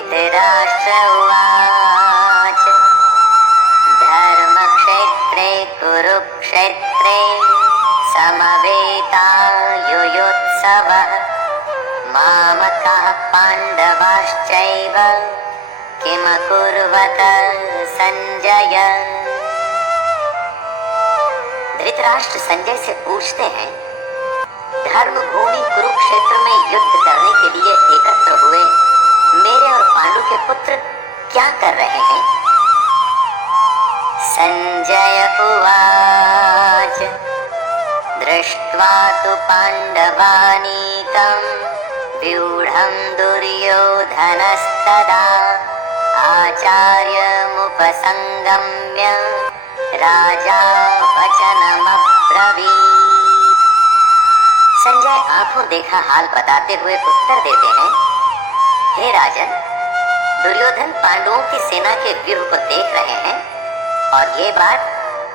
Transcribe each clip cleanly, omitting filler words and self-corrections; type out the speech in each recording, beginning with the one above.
धृतराष्ट्र उवाच धर्मक्षेत्रे कुरुक्षेत्रे समवेतायुयुत्सवः मामकाः पाण्डवाश्चैव किमकुर्वत संजय। धृतराष्ट्र संजय से पूछते हैं, धर्म भूमि कुरुक्षेत्र में युद्ध करने के लिए एकत्र हुए मेरे और पांडु के पुत्र क्या कर रहे हैं? संजय उवाच दृष्ट्वा तु पाण्डवानीकं व्यूढं दुर्योधनस्तदा आचार्यमुपसंगम्य राजा वचनमब्रवीत्। संजय आंखों देखा हाल बताते हुए उत्तर देते हैं, हे राजन, दुर्योधन पांडवों की सेना के व्यूह को देख रहे हैं और ये बात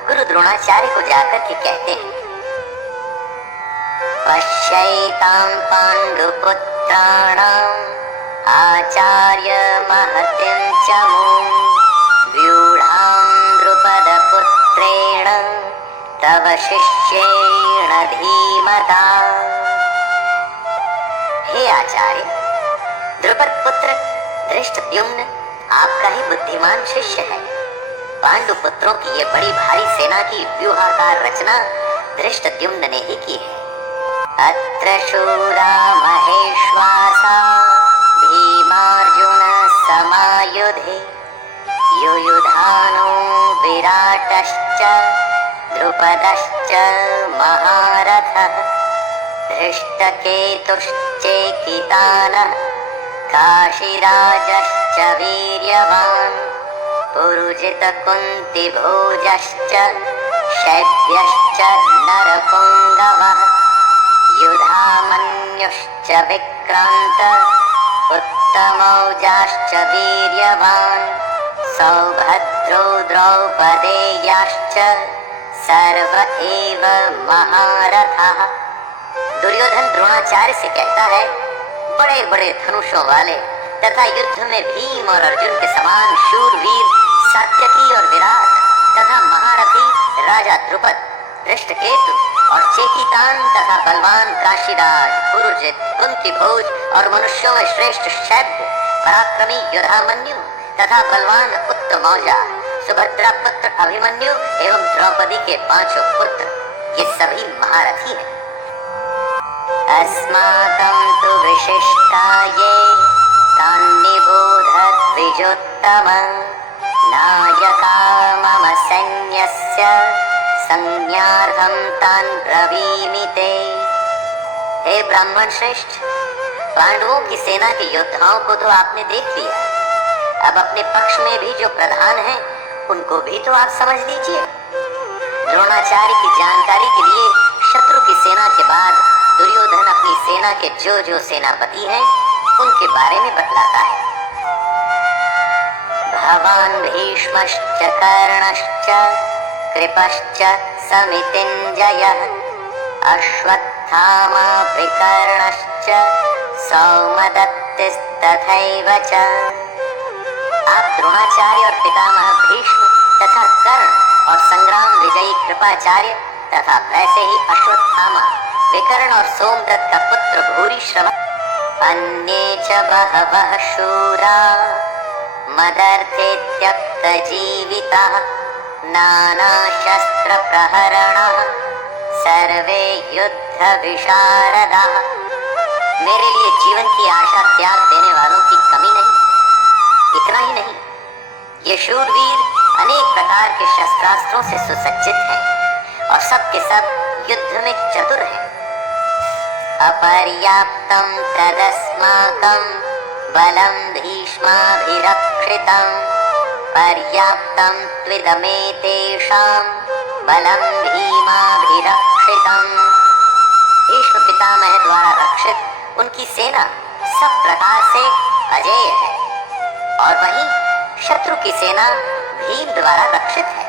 गुरु द्रोणाचार्य को जाकर के कहते हैं। पश्यैतां पाण्डुपुत्राणाम् आचार्य महतिं च मूं व्यूढां द्रुपदपुत्रेण तव शिष्येण धीमता। हे आचार्य, द्रुपद पुत्र धृष्टद्युम्न आपका ही बुद्धिमान शिष्य है। पांडु पुत्रों की ये बड़ी भारी सेना की व्यूहाकार रचना धृष्टद्युम्न ने ही की है। अत्र शूरा महेश्वासा भीमार्जुन समायुधे युयुधानो विराटश्च द्रुपदश्च महारथः धृष्टकेतुश्चेकितानः काशीराजश्च वीर्यवान् पुरुजितकुन्तिभोजश्च शैब्यश्च नरपुङ्गवः युधामन्युश्च विक्रान्त उत्तमौजाश्च वीर्यवान् सौभद्रो द्रौपदेयाश्च सर्व एव महारथः। दुर्योधन द्रोणाचार्य से कहता है, बड़े बड़े धनुषों वाले तथा युद्ध में भीम और अर्जुन के समान शूरवीर सात्यकी और विराट तथा महारथी राजा द्रुपद, धृष्टकेतु और चेकितान तथा बलवान काशीराज, पुरुजित, कुंतीभोज और मनुष्यों में श्रेष्ठ शैब्य, पराक्रमी युधामन्यु तथा बलवान उत्तमौजा, सुभद्रा पुत्र अभिमन्यु एवं द्रौपदी के 5 पुत्र, ये सभी महारथी हैं। अस्माकं तु विशिष्टाये तान्निबोध द्विजोत्तम नायका मम सैन्यस्य संज्ञार्थं तान् ब्रवीमि ते। हे ब्राह्मण श्रेष्ठ, पांडवों की सेना के योद्धाओं को तो आपने देख लिया, अब अपने पक्ष में भी जो प्रधान हैं उनको भी तो आप समझ लीजिए। द्रोणाचार्य की जानकारी के लिए शत्रु की सेना के बाद दुर्योधन अपनी सेना के जो सेनापति हैं उनके बारे में बतलाता है। भवान् भीष्मश्च कर्णश्च कृपश्च समितिञ्जयः अश्वत्थामा विकर्णश्च सौमदत्तिस्तथैव च। आप द्रोणाचार्य और पितामह भीष्म तथा कर्ण और संग्राम विजयी कृपाचार्य तथा वैसे ही अश्वत्थामा, विकर्ण और सोमदत्त का पुत्र भूरिश्रवा, अन्ये च बहवः शूरा मदर्थे त्यक्तजीविताः नानाशस्त्रप्रहरणाः सर्वे युद्ध विशारदाः। मेरे लिए जीवन की आशा त्याग देने वालों की कमी नहीं। इतना ही नहीं, ये शूरवीर अनेक प्रकार के शस्त्रास्त्रों से सुसज्जित हैं और सब के सब युद्ध में चतुर हैं। अपर्याप्तं तदस्माकं बलं भीष्माभिरक्षितं पर्याप्तं त्विदमेतेषां बलं भीमाभिरक्षितं। भीष्म पितामह द्वारा रक्षित उनकी सेना सब प्रकार से अजेय है और वहीं शत्रु की सेना भीम द्वारा रक्षित है।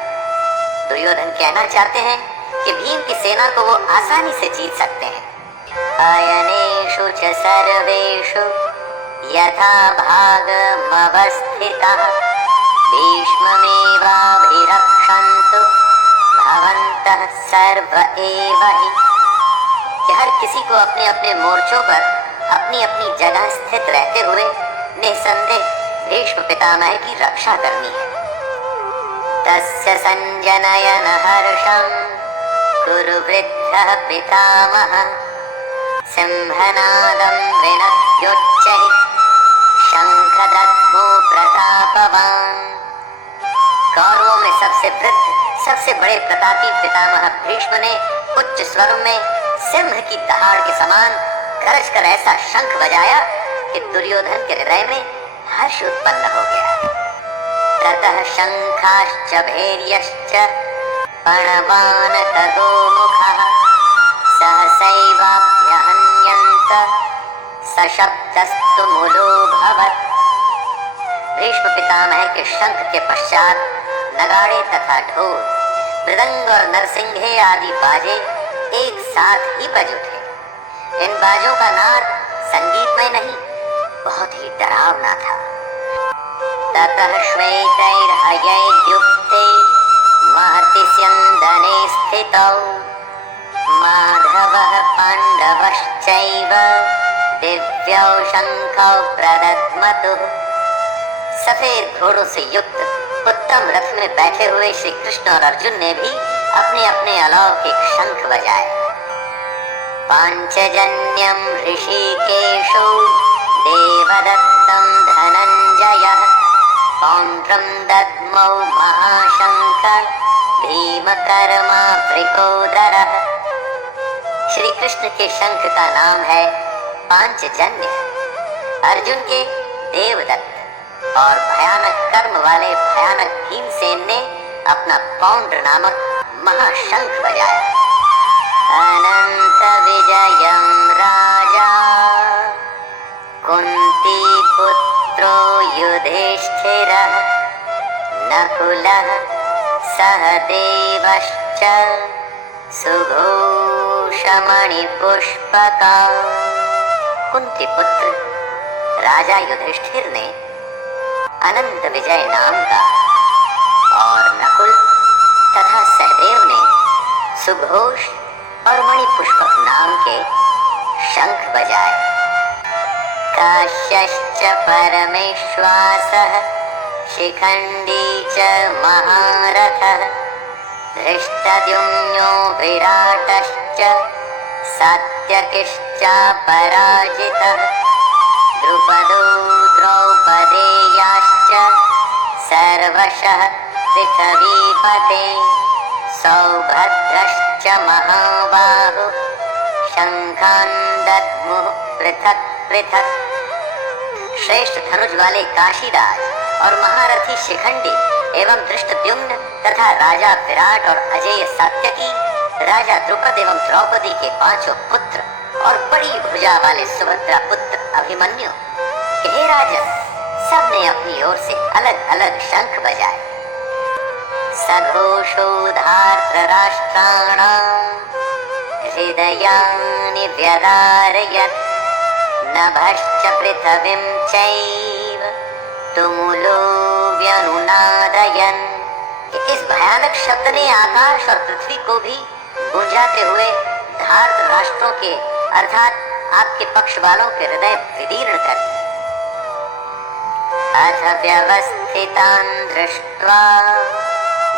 दुर्योधन कहना चाहते हैं कि भीम की सेना को वो आसानी से जीत सकते हैं। अयनेषु च सर्वेषु यथा भागमवस्थितः भीष्ममेवाभिरक्षन्तु भवन्तः सर्व एव हि। कि हर किसी को अपने अपने मोर्चों पर अपनी अपनी जगह स्थित रहते हुए निसंदेह भीष्म पितामह की रक्षा करनी है। तस्य संजनयन हर्षं कुरु वृद्धः पितामह सिंहनादं विनद्योच्चैः शंखदद्मो प्रतापवान्। कौरवों में सबसे वृद्ध सबसे बड़े प्रतापी पितामह भीष्म ने उच्च स्वर में सिंह की दहाड़ के समान गरज कर ऐसा शंख बजाया कि दुर्योधन के हृदय में हर्ष उत्पन्न हो गया। ततः शंखाश्च भैर्यश्च पणवानकगोमुखः सहसैवाभ्यहन्यन्त सशब्दस्तु मुलोऽभवत्। भीष्म पितामह के शंख के पश्चात नगाड़े तथा ढोल, मृदंग और नरसिंघे आदि बाजे एक साथ ही बज उठे। इन बाजों का नाद संगीतमय नहीं, बहुत ही डरावना था। ततः श्वेतैर्हयैर्युक्ते महति स्यन्दने स्थितौ माधवः पाण्डवश्चैव दिव्यौ शंखौ प्रदद्मतुः। सफेद घोड़ों से युक्त उत्तम रथ में बैठे हुए श्री कृष्ण और अर्जुन ने भी अपने अपने अलौकिक शंख बजाए। पांचजन्यं ऋषिकेशो देवदत्तं धनंजयः पौंड्रं दद्मौ महाशंख भीमकर्मा वृकोदरः। श्री कृष्ण के शंख का नाम है पांचजन्य। अर्जुन के देवदत्त और भयानक कर्म वाले भयानक भीमसेन ने अपना पौंड्र नामक महाशंख बजाया। अनंत विजयं राजा कुंती पुत्रो युधिष्ठिरः नकुलः सहदेवश्च सुघोषमणिपुष्पका। कुंती पुत्र राजा युधिष्ठिर ने अनंत विजय नाम का और नकुल तथा सहदेव ने सुघोष और मणिपुष्पक नाम के शंख बजाए। काश्यश्च परमेश्वासः शिखंडी च महारथः धृष्टद्युम्नो विराटश्च सात्यकिश्चापराजितः द्रुपदो द्रौपदेयाश्च सर्वशः पृथ्वीपते सौभद्रश्च महाबाहु शंखान् दद्मुः पृथक पृथक। श्रेष्ठ धनुष वाले काशीराज और महारथी शिखंडी एवं धृष्टद्युम्न तथा राजा विराट और अजेय सात्यकी, राजा द्रुपद एवं द्रौपदी के पांचों पुत्र और बड़ी भुजा वाले सुभद्रा पुत्र अभिमन्यु, हे राजन, सबने अपनी ओर से अलग अलग शंख बजाए। सघोषोधार्तराष्ट्राणां हृदयानि व्यदारयत् नभश्च पृथिवीं चैव तुमुलो व्यनुनादयन्। इस भयानक शब्द ने आकाश और पृथ्वी को भी गूंजाते हुए धार्त राष्ट्रों के अर्थात आपके पक्ष वालों के हृदय विदीर्ण कर दिए। अथ व्यवस्थितान् दृष्ट्वा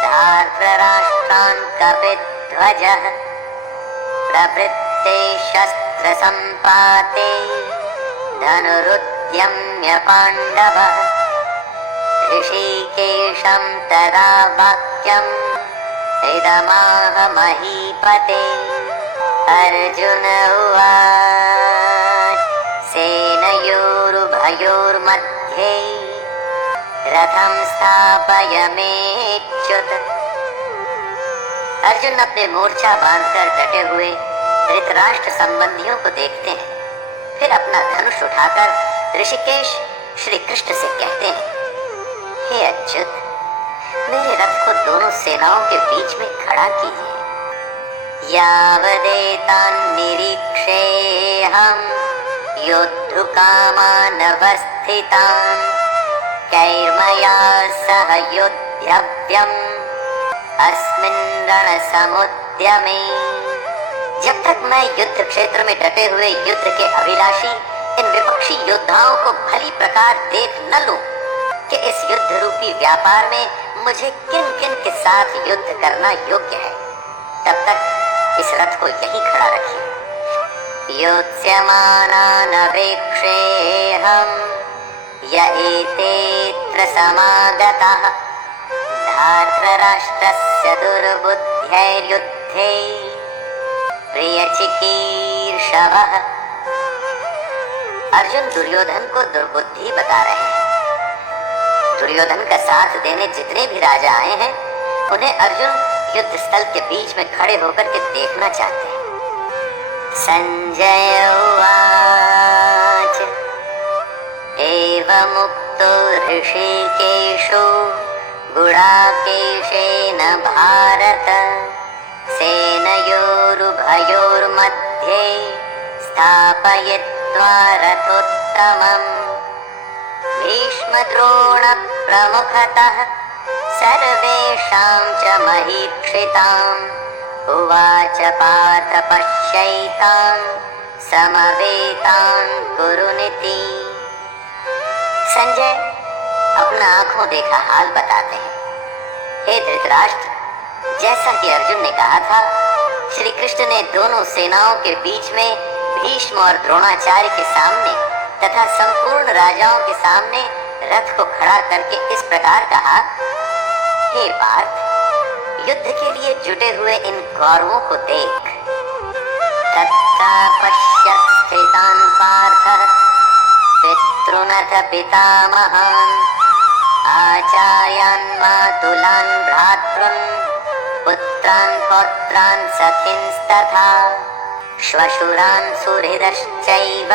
धार्तराष्ट्रान् कपिध्वजः प्रवृत्ते शस्त्रसम्पाते धनुरुद्यम्य पाण्डवः ऋषिकेशं तदा वाक्यम् इदमाह महीपते। अर्जुन उवाच सेनयोरुभयोर्मध्ये रथं स्थापयमेच्युत। अर्जुन अपने मोर्चा बांधकर डटे हुए धृतराष्ट्र संबंधियों को देखते हैं, फिर अपना धनुष उठाकर ऋषिकेश श्री कृष्ण से कहते हैं, हे अच्युत, मेरे रथ को दोनों सेनाओं के बीच में खड़ा कीजिए। यावदेतान् निरीक्षेऽहम् योद्धुकामानवस्थितान् कैर्मया सह योद्धव्यम् अस्मिन् रणसमुद्यमे। जब तक मैं युद्ध क्षेत्र में डटे हुए युद्ध के अभिलाषी इन विपक्षी योद्धाओं को भली प्रकार देख न लूं कि इस युद्ध रूपी व्यापार में मुझे किन किन के साथ युद्ध करना योग्य है, तब तक इस रथ को यहीं खड़ा रखिए। योत्स्यमानानवेक्षेऽहं य एतेऽत्र समागताः धार्तराष्ट्रस्य दुर्बुद्ध्यैर्युद्धे प्रियचिकीर्षवः। अर्जुन दुर्योधन को दुर्बुद्धि बता रहे हैं। दुर्योधन का साथ देने जितने भी राजा आए हैं उन्हें अर्जुन युद्ध स्थल के बीच में खड़े होकर के देखना चाहते हैं। संजय उवाच एवमुक्तो ऋषिकेशो गुडाकेशेन भारत सेनयोरुभयोर्मध्ये स्थापयित्वा रथोत्तमम् भीष्मद्रोणप्रमुखतः सर्वेषां च महीक्षिताम् उवाच पार्थ पश्यैतान् समवेतान् कुरुनिति। संजय अपना आंखों देखा हाल बताते हैं। हे धृतराष्ट्र, जैसा कि अर्जुन ने कहा था, श्री कृष्ण ने दोनों सेनाओं के बीच में भीष्म और द्रोणाचार्य के सामने तथा संपूर्ण राजाओं के सामने रथ को खड़ा करके इस प्रकार कहा, हे पार्थ, युद्ध के लिए जुटे हुए इन कौरवों को देख। तत्रा पश्यत् स्थितान् पार्थः पितॄनथ पितामहान् आचार्यान् मातुलान् भ्रातॄन् पुत्रान् पौत्रान् सखींस्तथा श्वशुरान् सुहृदश्चैव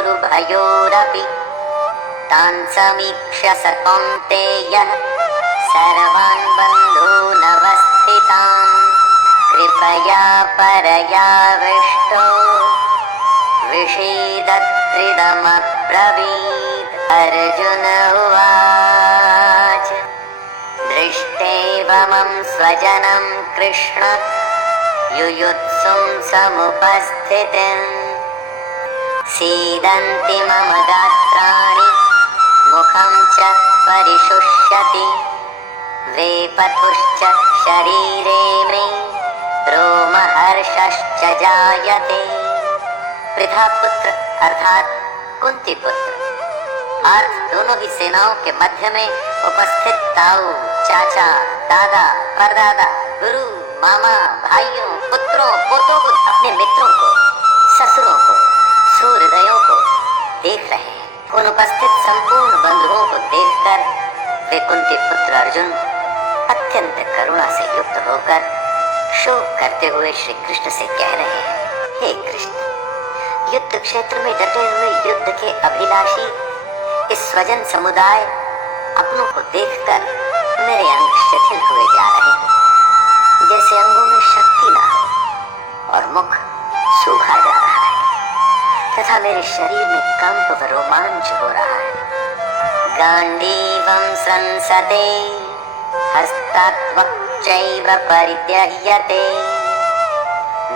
सेनयोरुभयोरपि तान् समीक्ष्य स कौन्तेयः सर्वान् बन्धूनवस्थितान् कृपया परयाविष्टो विषीदत्रिदमब्रवीत्। अर्जुन उवाच दृष्टेवमं स्वजनं कृष्ण युयुत्सुं समुपस्थितिम् सीदन्ति मम गात्राणि मुखं च परिशुष्यति वेपथुश्च शरीरे मे रोमहर्षश्च जायते। पृथा पुत्र अर्थात कुंती पुत्र पार्थ दोनों ही सेनाओं के मध्य में उपस्थित ताऊ, चाचा, दादा, परदादा, गुरु, मामा, भाइयों, पुत्रों, पोतों को, अपने मित्रों को, ससुरों को, सुहृदयों को देख रहे हैं। उन उपस्थित संपूर्ण बंधुओं को देखकर वे कुंती पुत्र अर्जुन अत्यंत करुणा से युक्त होकर शोक करते हुए श्री कृष्ण से कह रहे हैं, हे कृष्ण, युद्ध क्षेत्र में डटे हुए युद्ध के अभिलाषी इस स्वजन समुदाय अपनों को देखकर मेरे अंग शिथिल हुए जा रहे हैं, जैसे अंगों में शक्ति न हो और मुख सूखा जा रहा है तथा मेरे शरीर में कंप व रोमांच हो रहा है। गांडीवं संसते हस्तात् वक्चैव परित्यह्यते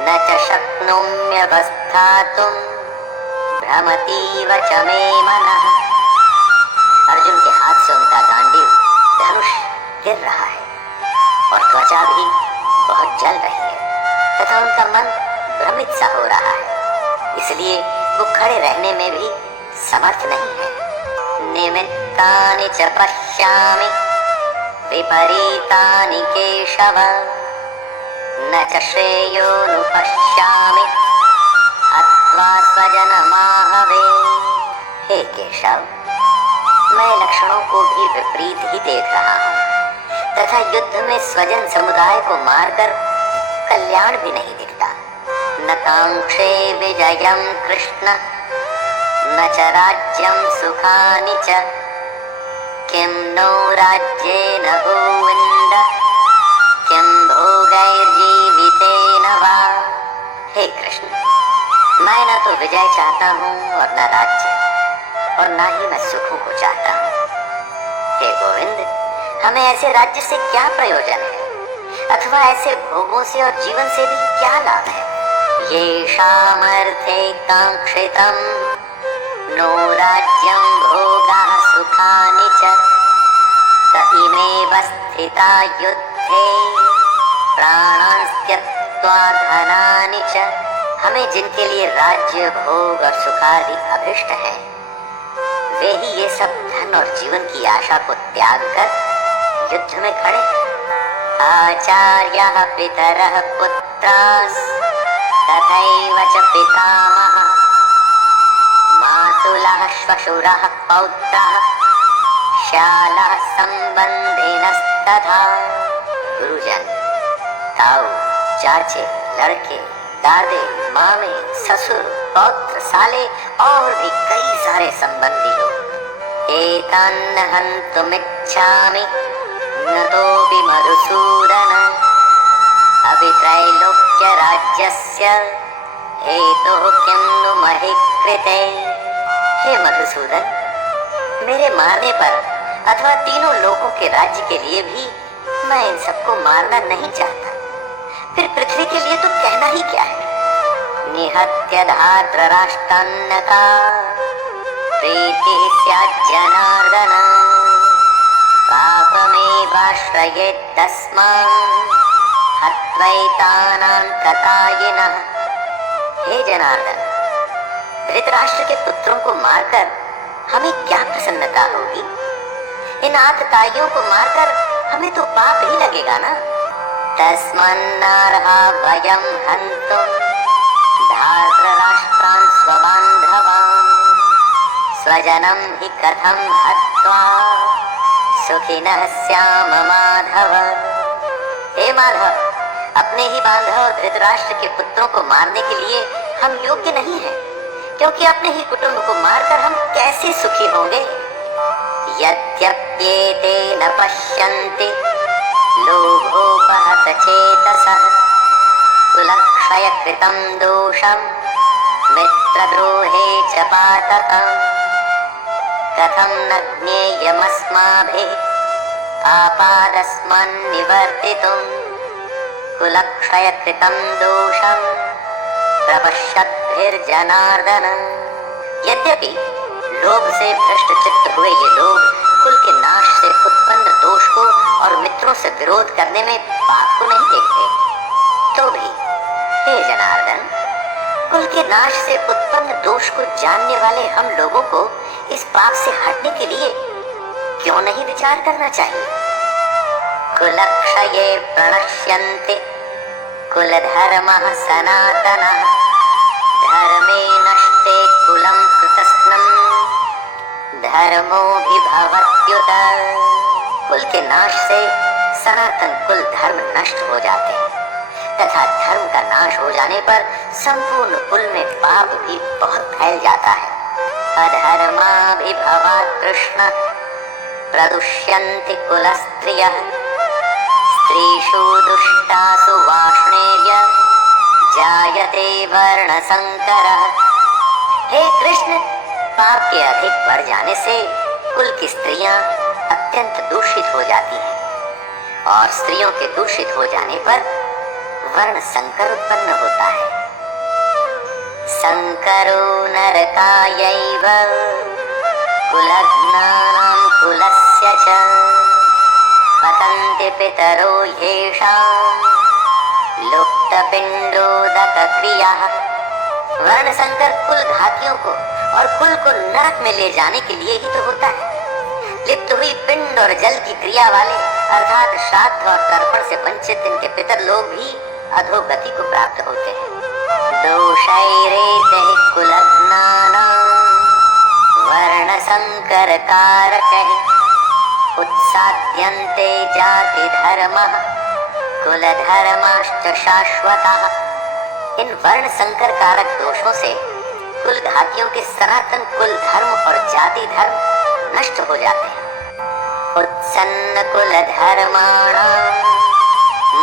न च शक्नोम्यवस्थातुं भ्रमतीव च मे मनः। अर्जुन के हाथ से उनका गांडीव धनुष गिर रहा है और त्वचा भी बहुत जल रही है तथा उनका मन भ्रमित सा हो रहा है, इसलिए वो खड़े रहने में भी समर्थ नहीं है। निमित्तानि च पश्यामि विपरीतानि केशव न च श्रेयोनुपश्यामि हत्वा स्वजनमाहवे। हे केशव, मैं लक्षणों को भी विपरीत ही देख रहा हूँ तथा युद्ध में स्वजन समुदाय को मारकर कल्याण भी नहीं दिखता। न कांक्षे विजयं कृष्ण न च राज्यं सुखानि च किं नो राज्येन गोविन्द किं भोगैर्जीवितेन वा। हे कृष्ण, मैं न तो विजय चाहता हूँ और न राज्य, और न ही मैं सुखों को चाहता हूँ। हे गोविंद, हमें ऐसे राज्य से क्या प्रयोजन है, अथवा ऐसे भोगों से और जीवन से भी क्या लाभ है। येषामर्थे कांक्षितं नो राज्यं भोगाः सुखानि च त इमेव स्थिता युद्धे प्राणान् त्यक्त्वा धनानि च। हमें जिनके लिए राज्य, भोग और सुखादि अभिष्ट हैं, वे ही ये सब धन और जीवन की आशा को त्याग कर युद्ध में खड़े हैं। आचार्याः पितरः पुत्रास् तथैव च पितामहः मातुलः श्वशुरः पौत्रः शालः संबंधिनस्तथा। गुरुजन, ताऊ, चाचे, लड़के, दादे, मामे, ससुर, पौत्र, साले और भी कई सारे संबंधी लोग। एतान् हन्तुमिच्छामि न तोऽपि मधुसूदन अभि त्रैलोक्य राज्यस्य हेतुः किं नु महि कृते। हे मधुसूदन, मेरे मारने पर अथवा तीनों लोकों के राज्य के लिए भी मैं इन सबको मारना नहीं चाहता। फिर पृथ्वी के लिए तो कहना ही क्या है। निहत्य धार्तराष्ट्रान्नका प्रीतिः स्यात् जनार्दन पापमेवाश्रयेत् तस्मान् हत्वैतानां ततायिनः। हे जनार्दन, धृतराष्ट्र के पुत्रों को मारकर हमें क्या प्रसन्नता होगी। इन आतताइयों को मारकर हमें तो पाप ही लगेगा ना। तस्मान्नार्हा वयं हन्तुं धार्तराष्ट्रान् स्वबान्धवान् स्वजनं हि कथं हत्वा सुखिनः स्याम माधव। हे माधव, अपने ही बांधव और धृतराष्ट्र के पुत्रों को मारने के लिए हम योग्य नहीं हैं, क्योंकि अपने ही कुटुंब को मारकर हम कैसे सुखी होंगे। यद्यप्येते न पश्यन्ति लोभोपहत चेतसः कुलक्षयकृतं दोषं मित्रद्रोहे च पातकम् कथं न ज्ञेयमस्माभिः पापादस्मन्निवर्तितुं कुलक्षयकृतं दोषं प्रपश्यद्भिर्जनार्दन। यद्यपि लोभ से भ्रष्ट चित्त हुए ये लोग कुल के नाश से उत्पन्न दोष को और मित्रों से विरोध करने में पाप को नहीं देखते, तो भी हे जनार्दन, कुल के नाश से उत्पन्न दोष को जानने वाले हम लोगों को इस पाप से हटने के लिए क्यों नहीं विचार करना चाहिए। कुलक्षये प्रणश्यन्ते कुलधर्मः सनातनः धर्मे नष्टे कुलं कृतस्नं धर्मोऽभिभवत्युत। कुल के नाश से सनातन कुल धर्म नष्ट हो जाते हैं, तथा धर्म का नाश हो जाने पर संपूर्ण कुल में पाप भी बहुत फैल जाता है। अधर्माभिभवात् कृष्ण प्रदुष्यन्ति कुलस्त्रियः स्त्रीषु दुष्टासु वाष्णेर्य जायते वर्णसंकरः। हे कृष्ण, पाप के अधिक बढ़ जाने से कुल की स्त्रियां अत्यंत दूषित हो जाती हैं, और स्त्रियों के दूषित हो जाने पर वर्ण संकर उत्पन्न होता है। संकरो नरकायैव कुलघ्नानां कुलस्य च पतन्ति पितरो येषां लुप्तपिण्डोदकक्रियाः। वर्ण संकर कुल घातियों को और कुल को नरक में ले जाने के लिए ही तो होता है। लिप्त हुई पिंड और जल की क्रिया वाले अर्थात श्राद्ध और तर्पण से वंचित इनके पितर लोग भी अधोगति को प्राप्त होते हैं। दोषैरेतैः कुलघ्नानां वर्णसंकरकारकैः उत्साद्यन्ते जातिधर्मः कुलधर्माश्च शाश्वतः। इन वर्ण संकर कारक दोषों से कुल घातियों के सनातन कुल धर्म और जाति धर्म नष्ट हो जाते हैं। उत्सन्न कुल धर्माणां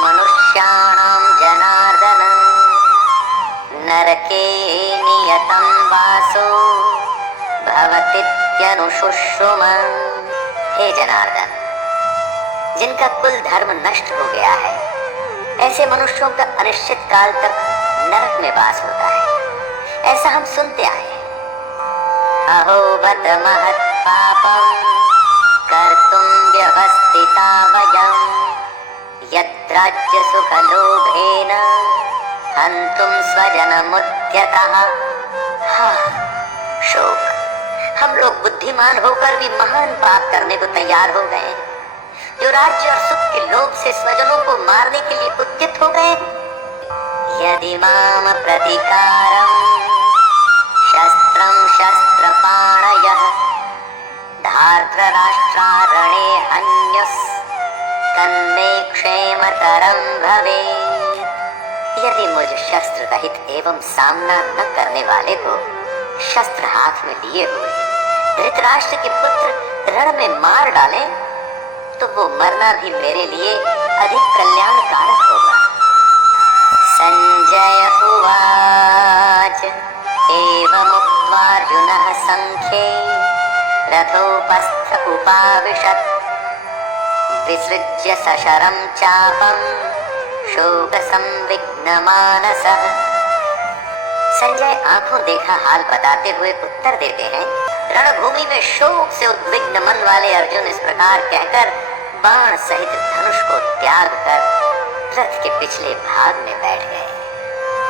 मनुष्याणां जनार्दन नरके नियतं वासो भवतीत्यनुशुश्रुम। हे जनार्दन, जिनका कुल धर्म नष्ट हो गया है, ऐसे मनुष्यों का अनिश्चित काल तक नरक में वास होता है, ऐसा हम सुनते आए हैं। अहो बत महत् पापम कर्तुं व्यवस्थिता वयं, यद्राज्य सुख लोभेन हन्तुं स्वजनमुद्यतः। शोक, हम लोग बुद्धिमान होकर भी महान पाप करने को तैयार हो गए हैं, जो राज्य और सुख के लोभ से स्वजनों को मारने के लिए उद्यत हो गए। यदि माम प्रतिकारं शस्त्रं शस्त्रपाणयः धार्तराष्ट्रारणे हन्युस् तन्मे क्षेमतरं भवेत्। यदि मुझ शस्त्र रहित एवं सामना न करने वाले को शस्त्र हाथ में लिए हुए धृतराष्ट्र के पुत्र रण में मार डालें, तो वो मरना भी मेरे लिए अधिक कल्याणकारक होगा। संजय उवाच एवमुक्त्वार्जुनः संख्ये रथोपस्थ उपाविशत्, विसृज्य सशरं चापं शोकसंविघ्नमानसः। संजय आंखों देखा हाल बताते हुए उत्तर देते हैं। रणभूमि में शोक से उद्विग्न मन वाले अर्जुन इस प्रकार कहकर बाण सहित धनुष को त्याग कर रथ के पिछले भाग में बैठ गए।